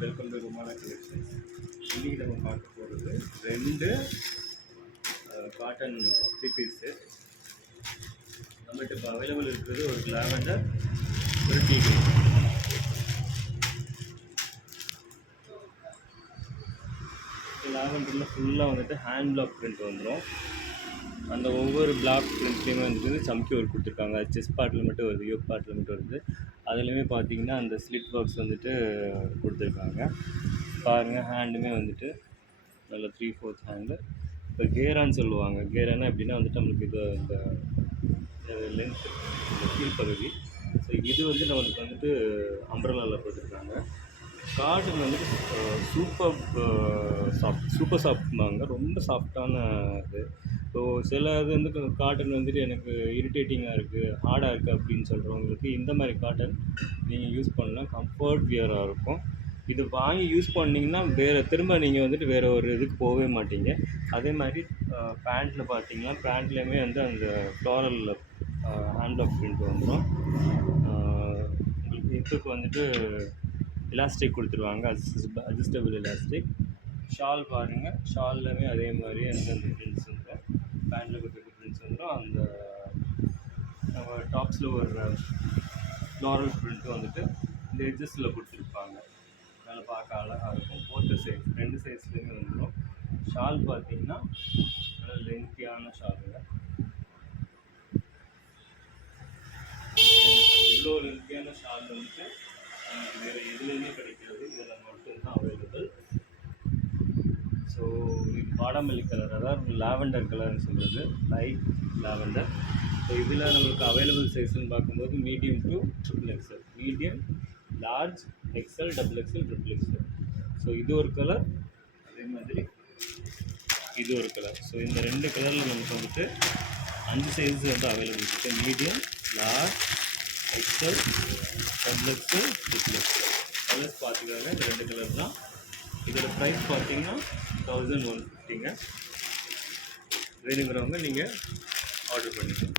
Welcome to ருமானா collections. இன்றைக்கி நம்ம பார்க்க போகிறது 2 காட்டன் 3 பீஸ் செட். நம்மகிட்ட இப்போ அவைலபிள் இருக்கிறது ஒரு லாவெண்டர், ஒரு டீ கிரீன். லாவெண்டரில் ஃபுல்லாக வந்துட்டு ஹேண்ட் பிளாக் பிரிண்ட் வந்துடும். அந்த ஒவ்வொரு பிளாக் பிரிண்ட்லேயுமே வந்துட்டு சம்கி ஒர்க் கொடுத்துருக்காங்க. செஸ்ட் பார்ட்டில் மட்டும் வருது, யோக் பார்ட்டில் மட்டும் வருது. அதுலேயுமே பார்த்தீங்கன்னா அந்த ஸ்லிட் ஒர்க்ஸ் வந்துட்டு கொடுத்துருக்காங்க. பாருங்கள், ஹேண்டுமே வந்துட்டு நல்ல 3/4 ஹேண்டு. இப்போ கேரான்னு சொல்லுவாங்க. கேரானா எப்படின்னா வந்துட்டு நம்மளுக்கு இது இந்த லென்த், இந்த கீழ்ப்பகுதி. ஸோ இது வந்து நம்மளுக்கு வந்துட்டு அம்ப்ரெல்லாவில் கொடுத்துருக்காங்க. காட்டன் வந்துட்டு சூப்பர் சாஃப்ட்னாங்க. ரொம்ப சாஃப்டான இது. ஸோ சில இது வந்து காட்டன் வந்துட்டு எனக்கு இரிட்டேட்டிங்காக இருக்குது, ஹார்டாக இருக்குது அப்படின்னு சொல்கிறவங்களுக்கு இந்த மாதிரி காட்டன் நீங்கள் யூஸ் பண்ணலாம். கம்ஃபர்ட் வியராக இருக்கும். இது வாங்கி யூஸ் பண்ணிங்கன்னா திரும்ப நீங்கள் வந்துட்டு வேறு ஒரு இதுக்கு போகவே மாட்டீங்க. அதே மாதிரி பேண்ட்டில் பார்த்தீங்கன்னா, பேண்ட்லேயுமே வந்து அந்த ஃப்ளாரல் ஹேண்ட் ஆஃப் பிரிண்ட் வந்துடும். உங்களுக்கு ஹிப்புக்கு வந்துட்டு எலாஸ்டிக் கொடுத்துருவாங்க, அட்ஜஸ்டபிள் எலாஸ்டிக். ஷால் பாருங்கள், ஷால்லுமே அதே மாதிரி அந்த பிரிண்ட்ஸ் வந்துடும். பேண்டில் கொடுத்துருக்க பிரிண்ட்ஸ் வந்துடும். அந்த நம்ம டாப்ஸில் ஒரு ஃப்ளாரல் பிரிண்ட்டு வந்துட்டு இந்த எட்ஜஸில் கொடுத்துருப்பாங்க. நல்லா பார்க்க அழகாக இருக்கும். போத்த சைஸ் 2 சைஸ்லேயுமே வந்துடும். ஷால் பார்த்தீங்கன்னா நல்லா லென்த்தியான ஷாலுங்க. இவ்வளோ லென்த்தியான ஷால் வந்துட்டு நமக்கு வேறு எதுலேயுமே கிடைக்காது. இதில் மட்டும்தான் அவைலபிள். ஸோ இது வாடாமல்லி கலர், அதாவது லாவெண்டர் கலர்னு சொல்கிறது, லைட் லாவெண்டர். ஸோ இதில் நம்மளுக்கு அவைலபிள் சைஸ்ன்னு பார்க்கும்போது medium to XXL, medium, large, XL, XXL, XXL. So இது ஒரு கலர், அதே மாதிரி இது ஒரு கலர். ஸோ இந்த 2 கலரில் நமக்கு வந்துட்டு 5 சைஸ் வந்து அவைலபிள் இருக்குது. Medium, large, XL, XXL, XXL. Colours பார்த்துக்காங்க. இந்த 2 கலர் தான். இதோட ப்ரைஸ் பார்த்தீங்கன்னா 1150ங்க. வேணுங்கிறவங்க நீங்கள் ஆர்டர் பண்ணிக்கலாம்.